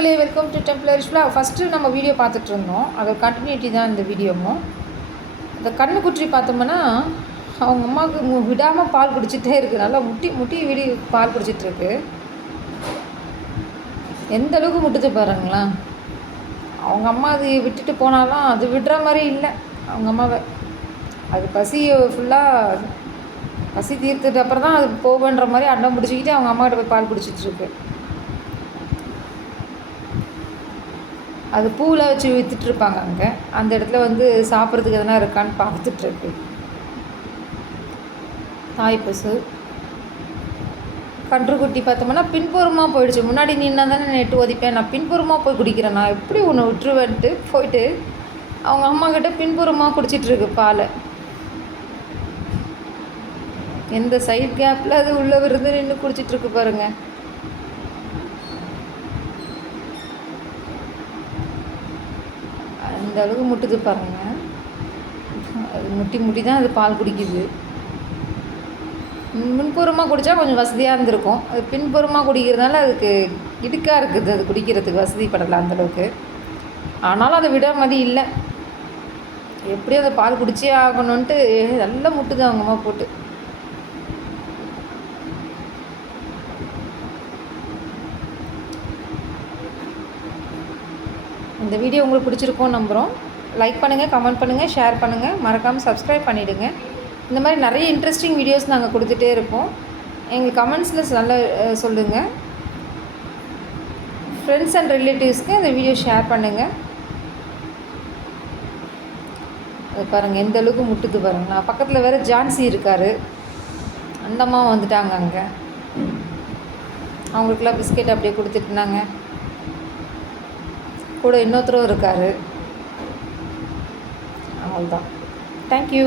மக்களே, welcome to டெம்ப்ளரிஷ் vlog. First நம்ம video பார்த்துட்டு இருந்தோம். அது கண்டினியூட்டி தான் இந்த வீடியோவும். இந்த கண்ணுக்குட்டி பார்த்தோம்னா அவங்க அம்மாவுக்கு விடாமல் பால் குடிச்சிட்டே இருக்குது. நல்லா முட்டி விடி பால் குடிச்சிட்ருக்கு. எந்த அளவுக்கு முட்டுது பாருங்களா. அவங்க அம்மா அது விட்டுட்டு போனாலும் அது விடுற மாதிரி இல்லை அவங்க அம்மாவை. அது ஃபுல்லாக பசி தீர்த்துட்டு அப்புறம் தான் அது போவேன்ற மாதிரி அண்டம் பிடிச்சிக்கிட்டு அவங்க அம்மாகிட்ட போய் பால் குடிச்சிட்ருக்கு. அது பூவில் வச்சு விற்றுட்ருப்பாங்க அங்கே. அந்த இடத்துல வந்து சாப்பிட்றதுக்கு எதனா இருக்கான்னு பார்த்துட்ருக்கு. தாய் பசு கன்றுக்குட்டி பார்த்தோம்னா பின்புறமாக போயிடுச்சு. முன்னாடி நின்னா தானே நெட்டு ஒதிப்பேன், நான் பின்புறமாக போய் குடிக்கிறேன், நான் எப்படி ஒன்று விட்டுருவேன்ட்டு போயிட்டு அவங்க அம்மாக்கிட்ட பின்புறமாக குடிச்சிட்ருக்கு பாலை. எந்த சைட் கேப்பில் அது உள்ளே விருந்து நின்று குடிச்சிட்ருக்கு பாருங்கள். அந்த அளவுக்கு முட்டுது பாருங்கள். அது முட்டி தான் அது பால் குடிக்குது. முன்புறமாக குடித்தா கொஞ்சம் வசதியாக இருந்திருக்கும். அது பின்புறமாக குடிக்கிறதுனால அதுக்கு இடுக்காக இருக்குது, அது குடிக்கிறதுக்கு வசதிப்படலை அந்தளவுக்கு. ஆனாலும் அதை விட மாதிரி இல்லை. எப்படியும் அதை பால் குடிச்சே ஆகணுன்ட்டு நல்லா முட்டுது அவங்க அம்மா போட்டு. இந்த வீடியோ உங்களுக்கு பிடிச்சிருக்கோன்னு நம்புகிறோம். லைக் பண்ணுங்கள், கமெண்ட் பண்ணுங்கள், ஷேர் பண்ணுங்கள், மறக்காமல் சப்ஸ்கிரைப் பண்ணிவிடுங்க. இந்த மாதிரி நிறைய இன்ட்ரெஸ்டிங் வீடியோஸ் நாங்கள் கொடுத்துட்டே இருப்போம். எங்கள் கமெண்ட்ஸில் நல்லா சொல்லுங்கள். ஃப்ரெண்ட்ஸ் அண்ட் ரிலேட்டிவ்ஸ்க்கு இந்த வீடியோ ஷேர் பண்ணுங்கள். அது பாருங்கள் எந்த அளவுக்கு முட்டுது பாருங்கள். நான் பக்கத்தில் வேறு ஜான்சி இருக்கார், அந்தம்மா வந்துட்டாங்க. அங்கே அவங்களுக்குலாம் பிஸ்கெட் அப்படியே கொடுத்துட்டுனாங்க. கூட இன்னொருத்தரும் இருக்கார். அவ்வளோதான். தேங்க்யூ.